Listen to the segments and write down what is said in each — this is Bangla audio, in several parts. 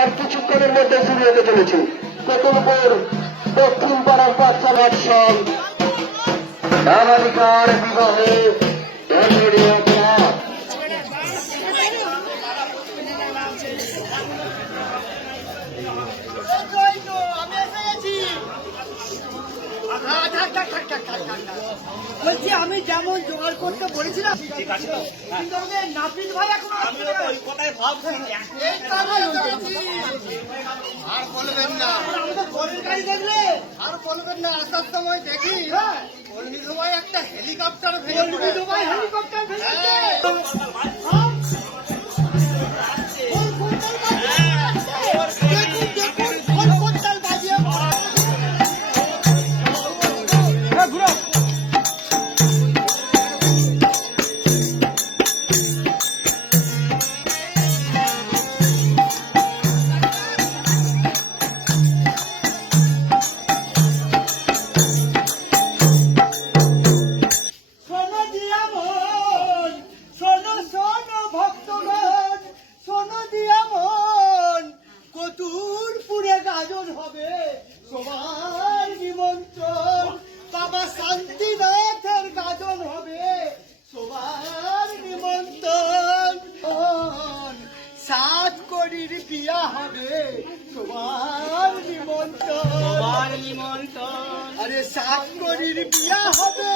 আর কিছুক্ষণের মধ্যে শুরু হতে চলেছে কতুলপুর দক্ষিণ পাড়ার পাঠশালার সং নাবালিকার বিবাহে বলছি আমি যেমন জোগাড় করতে বলেছিলাম নাপিত ভাই এখন আর বলবেন না, আমাদের ঘরের গাড়ি দেখলে আর বলবেন না। আসার সময় দেখি কলমি সময় একটা হেলিকপ্টার হেলিকপ্টার হবে সবার নিমন্ত্রণ, বাবা শান্তিনাথের গাজন হবে সবার নিমন্ত্রণ, 7 কোটির বিয়া হবে সবার নিমন্ত্রণ, আরে 7 কোটির বিয়া হবে।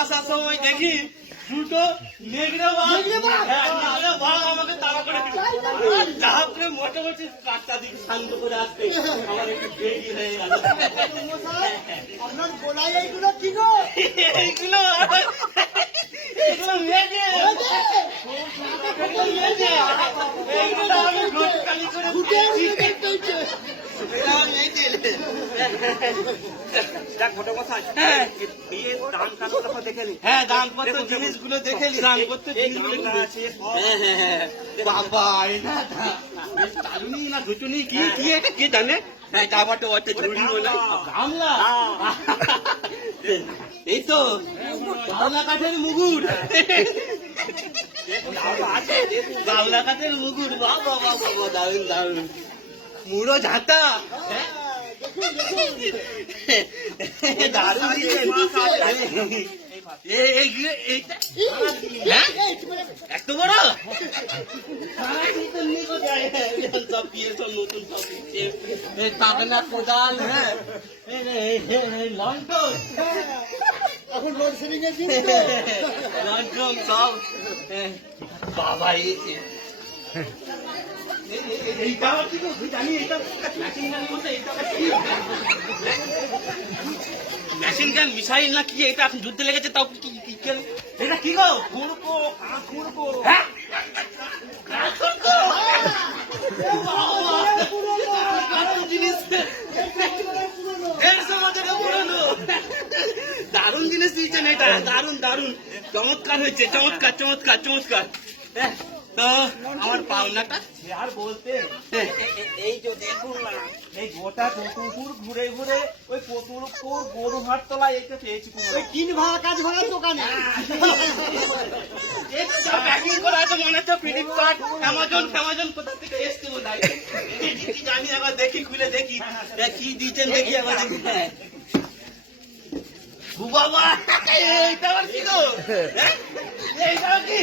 আসার সময় দেখি দুটো নেগড়ে বাঘ আমাকে তাড়া করে তারপরে মোটামুটি 4টা দিক শান্ত করে আসবে আমার একটু দেরি হয়ে গেল। আপনার গোলায় এইগুলো কি গো? এইগুলো এইগুলো মেঘে এইগুলো আমি ঘটকালি করে দানপত্র জিনিসগুলো দেখে নি, দানপত্র জিনিসগুলো আছে বাবা না দুটুনি কি কি এটা কে জানে যাবাটা ওটা ঝুড়ি বলে গামলা, এই তো গামলা কাঠের মুগুর, গামলা কাঠের মুগুর, বাবা বাবা দারুন দারুন, মুড়ো ঝাঁটা দারুন এত বড় নতুন পাগনা কোদাল, হ্যাঁ লন্ডন এখন লোডশেডিং এর দিন লন্ডন সব বাবা এইটা জানি এটা মেশিন গান মিসাইল না কি এটা এখন যুদ্ধে লেগেছে তাও এটা কি গো হ্যাঁ দারুন জিনিস দিয়েছেন, এটা দারুন দারুন চমৎকার হয়েছে, চমৎকার চমৎকার চমৎকার। হ্যাঁ, তো আমার পাওনাটা আর বলতে এই যে দেখুন না, এই গোটা চতুর্পুর ঘুরে ঘুরে ওই চতুর্পুর গরু হাট তলায় এটা পেয়েছি। কিন ভাড়া কাজ ভাড়ার দোকানে প্যাকিং করা আছে মনে হচ্ছে ফ্লিপকার্ট, অ্যামাজন কোথা থেকে এসছে বোধ হয়। জানি আবার দেখি, খুলে দেখি কি দিচ্ছেন, দেখি আবার দেখি। হ্যাঁ বাবা, এইটা আবার কি গো? হ্যাঁ? এইটা আবার কি?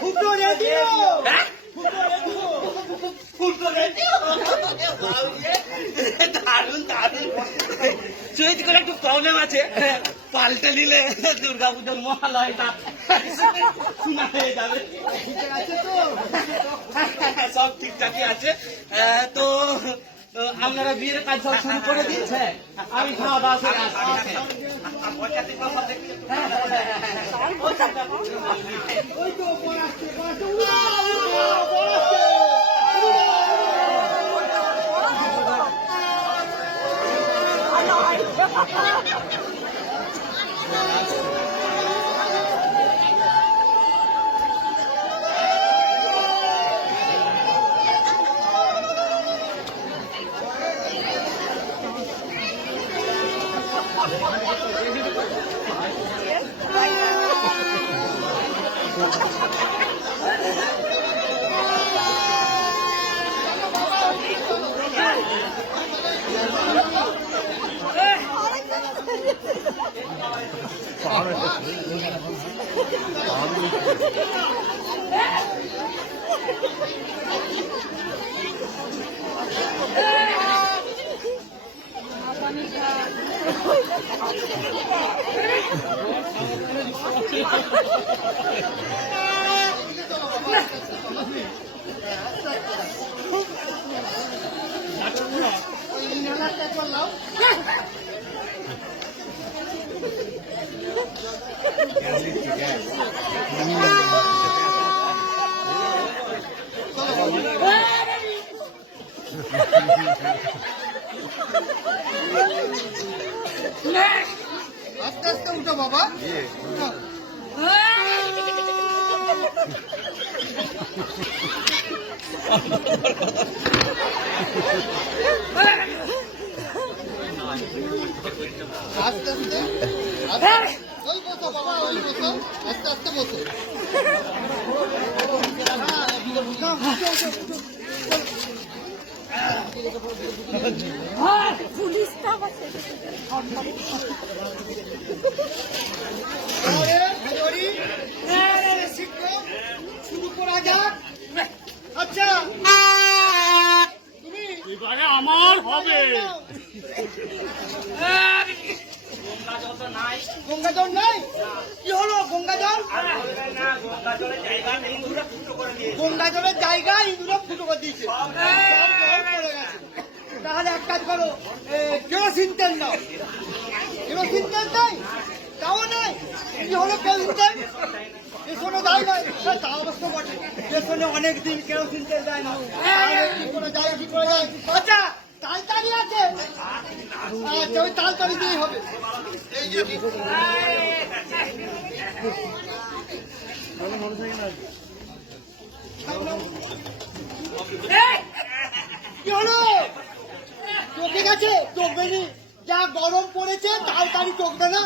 ফুটো রেডিও হ্যাঁ? ফুটো রেডিও? দারুন দারুন। চৈতি করে একটু প্রবলেম আছে, পাল্টে নিলে দুর্গাপুজোর মহালয়টা শোনা হয়ে যাবে। সব ঠিকঠাকই আছে। তো আপনারা বিয়ের কাজ সব শুরু করে দিচ্ছে, আমি খাওয়া দাওয়া করে আসছি। আস্তে আস্তে উঠো বাবা। উঠো। আস্তে আস্তে ওই বসো বাবা, ওই বসো, আস্তে আস্তে বসো। শুরু করা যাক। আচ্ছা তুমি এবারে আমার হবে। গঙ্গা জল নাই? কি হলো গঙ্গা জল? গঙ্গা জলের জায়গায় ইঁদুরে ফুটো করে দিয়েছে। সব জল পড়ে গেছে। তাহলে এক কাজ করো, কেরোসিন তেল নাও। কেরোসিন তেল নাই? তাও নাই? কি হলো কেরোসিন তেল? পেছনে দেয় নাই? তা অবশ্য বটে, পেছনে অনেকদিন কেরোসিন তেল দেয় না। কি করে যায়, কি করে যায়? আচ্ছা তালতালি আছে? আচ্ছা ওই তালতালি দিয়েই হবে। কি হলো? চোখে গেছে? চোখবে নি, যা গরম পড়েছে তাড়াতাড়ি চোখবে না।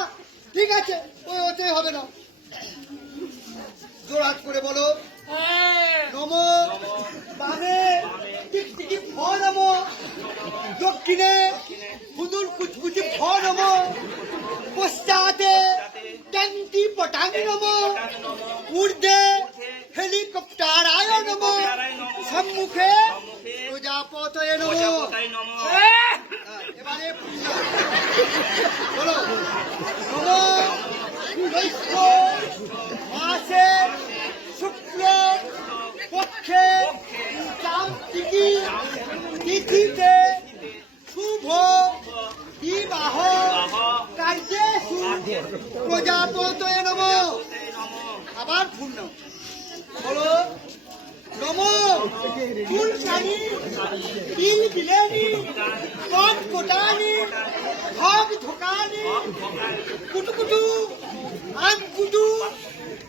ঠিক আছে, ওই ওতেই হবে না। জোড়হাত করে বলো নমো বামে টিকটিকি ফ নমো, দক্ষিণে হুদুর কুচকুচি ফ নমো, পশ্চাতে ট্যাঙ্কি পটাঙ্গি নমো, ঊর্ধ্বে হেলিকপ্টার আয় নমো, সম্মুখে প্রজাপতয়ে নমো। এবারে বলো নমো দৈত্য মাসে শুক্ল পক্ষে চান্তিকি তিথিতে শুভ বিবাহ কার্যেষু প্রজাপতয়ে নমো। আবার পূর্ণ বলো নমো ফুলকানি বিল বিলেনি কট কোটানি ভগ ধোকানি কুটুকুটু আম কুটু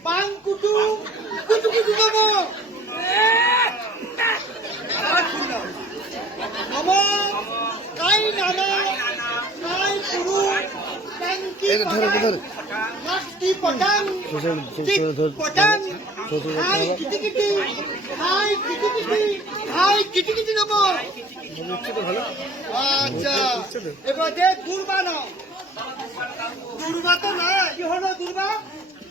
পান কুটু কুটু কুটু নম নম কাই নানা কাই পুরু ট্যাঙ্কি নাস্তি পটাং চিক পটাং হাই কিটি কিটি হাই কিটি কিটি হাই কিটি কিটি নম আচ্ছা এবার যে দুর্বা নাও দুর্বা তো না কি হলো দুর্বা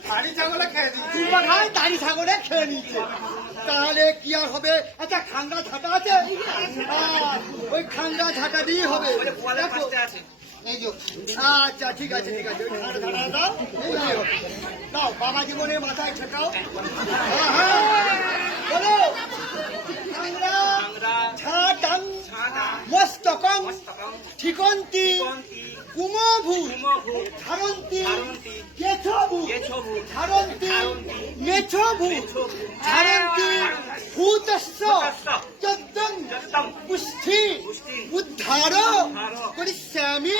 দাড়ি ছাগলে খেয়ে দিই দুর্বা খায় দাড়ি ছাগলে খেয়ে নিচ্ছে তাহলে কি আর হবে আচ্ছা খাঙ্গা ঝাঁটা আছে ওই খাঙ্গা ঝাঁটা দিয়ে হবে দেখো এই যে আচ্ছা ঠিক আছে ঠিক আছে ওই ঝাঁটা ঝাঁটা দাও এই যে দাও বাবা জীবনের মাথায় ঠেকাও বলো খাংরা ঝাঁটাং মস্তকং ঠিকন্তি কুমভূ ধারন্তি কেছভূ ধারন্তি মেছভূ ধারন্তি ভূতস্য চদ্দং পুষ্টি উদ্ধার করিষ্যামি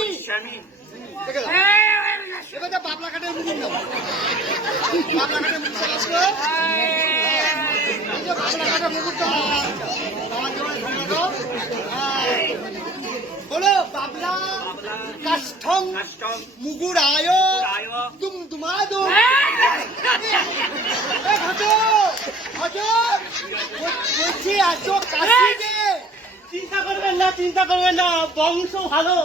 দেখে দাও। এবার যা বাবলা কাঠের মুখ দাও বাবলা কাঠের মুখ আসলো বাবলা কাঠের মুখ দাও বলো বাবলা কাষ্ঠং মুগুরায় দুমদুমাদু বলছি আছো কাশিতে চিন্তা করবেন না বংশ ভালো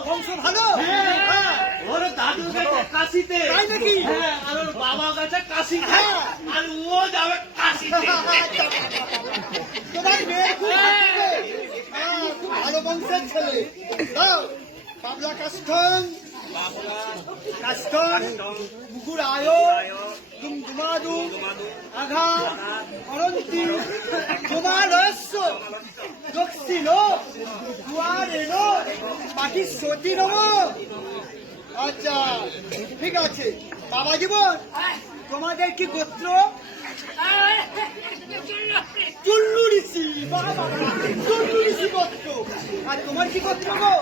হ্যাঁ ওর দাদু গেছে কাশিতে তাই নাকি? হ্যাঁ আর ওর বাবা গেছে কাশিতে হ্যাঁ। আর ও যাবে কাশিতে তোমার মেয়ে খুব খুব ভালো বংশের ছেলে দাও বাবলা কাষ্ঠং মুগুরায় দুমদুমাদু আঘা করন্তি তোমারস্য দক্ষিণ দুয়ারেণ পাটিশ্বতী নম আচ্ছা ঠিক আছে বাবা জীবন তোমাদের কি গোত্র চুল্লু ঋষি চুল্লু ঋষি গোত্র আর তোমার কি গোত্র গো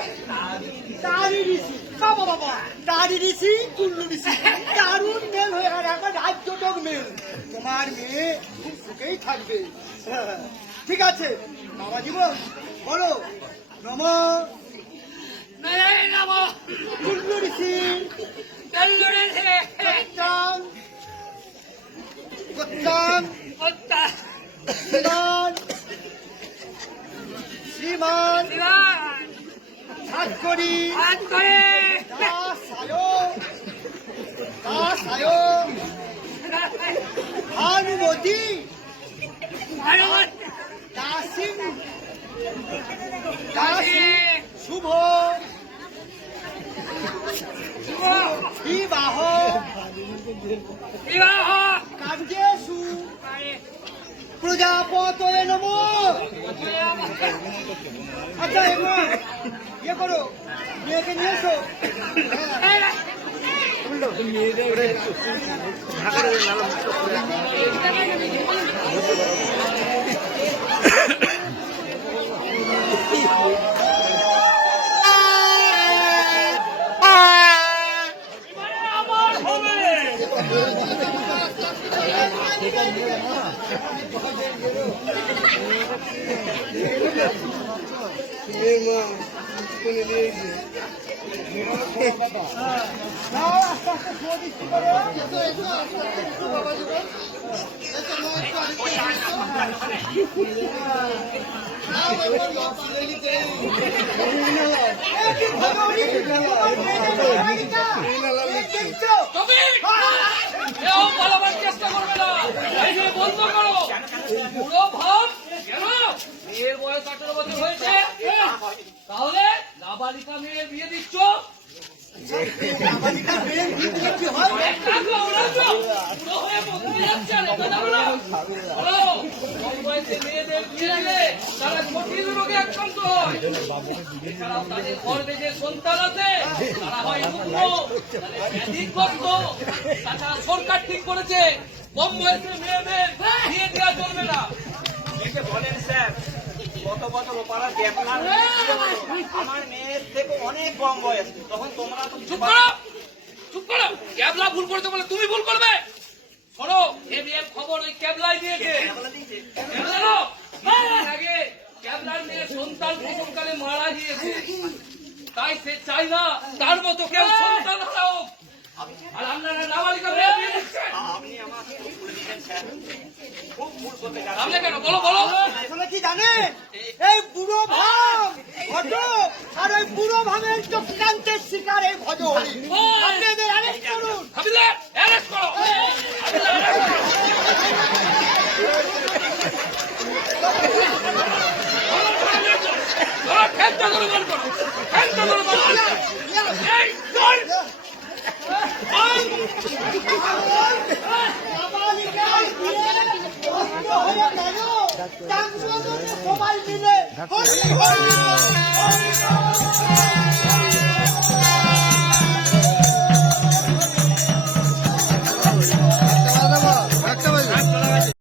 তারি ঋষি বাবা বাবা তারি ঋষি চুল্লু ঋষি দারুণ মেল হয়ে আর এখন রাজ্যটক মেল তোমার মেয়ে খুব সুখেই থাকবে ঠিক আছে বাবা জীবন বলো নম চুল্লু ঋষি শ্রীমান হাত করি ভানুমতি দাসিং শুভ বিবাহ কার্যেষু প্রজাপতয়ে নম আচ্ছা এবার ইয়ে করো মেয়েকে নিয়ে এসো চেষ্টা করবে না বন্ধ করো পুরো ভাব কেন মেয়ের বয়স 18 বছর হয়েছে তাহলে নাবালিকা মেয়ের বিয়ে দিচ্ছ মেয়েদের বিয়ে দিলে তারা কঠিন রোগে আক্রান্ত হয় এছাড়াও তাদের গর্ভে যে সন্তান আছে তারা হয় রুগ্ন ব্যাধিগ্রস্ত তাছাড়া সরকার ঠিক করেছে কম বয়সে মেয়েদের বিয়ে দেওয়া চলবে না বলেন স্যার কত বছর ওপারা দেখলাম আমার মেয়ের থেকে অনেক কম বয়স তখন তোমরা তো চুপ করো চুপ করো। ক্যাবলা ভুল করতে বলে তুমি ভুল করবে? শোনো, এবিএম খবর ওই ক্যাবলাই দিয়েছে। ক্যাবলা না? কিছুদিন আগে ক্যাবলার মেয়ে সন্তান প্রসবকালে মারা গিয়েছে। তাই সে চাই না তার মতো কেউ সন্তান হারাও। আর আপনারা নাবালিকা মেয়ে বিয়ে দিচ্ছেন। আপনি আমার খুব ভুল দিচ্ছেন স্যার, খুব ভুল করতে যাচ্ছেন। সামনে কেন? বলো বলো। আসলে কি জানেন, এই বুড়ো ভাম ঘটক আর ওই বুড়ো ভামের চক্রান্তের শিকার এই ভজহরি। আপনি এদের অ্যারেস্ট করুন। হাবিলদার, অ্যারেস্ট করো। হাবিলদার, অ্যারেস্ট করো। ধরো, ঠ্যাংটা ধরে বার করো। ঠ্যাংটা ধরে বার করো। এই, চল। নাবালিকার বিয়ে ভক্ত হয়ে গেল, চাঞ্চল্যে সবাই মিলে হরি হরি হরি হরি।